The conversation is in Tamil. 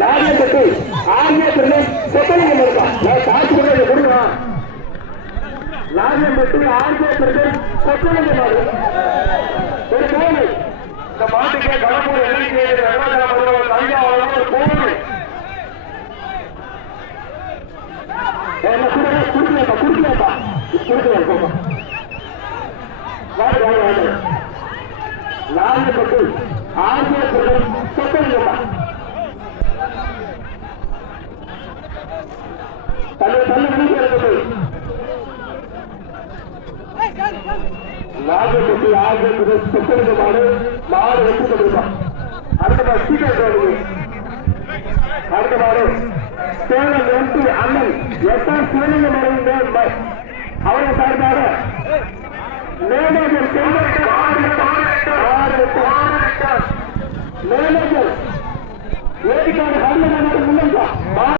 நாகப்பட்டு ஆரியப்பட்டு சொத்தலிங்கம் இருக்கா நான் காசு கொண்டு கொடுக்கலாம். நாகப்பட்டு ஆரியப்பட்டு சொத்தலிங்கம் ஒரு போனு இந்த மாட்டுக்கு கடம்பூர் எண்ணிக்கை தஞ்சாவூர் போனு குடுக்கலாப்பா குடுக்கலாப்பா குடுக்கலாம் நாகப்பட்டு ஆரியப்பட்டு சொத்தலிங்கம் நாகப்பட்டி ஆகிய சொத்தலிங்கமாடு மாடு வெற்றி கொண்டிருப்பான். அடுத்த சீக்கிரம் அடுத்த மாடு சேலம் எம்பி அண்ணன் எஸ் ஆர் சிவலிங்கமாடு அவரை சார்பாக மேனேஜர் மேனேஜர் ஏடிக்காடு ஹரியானா முன்னேற்ற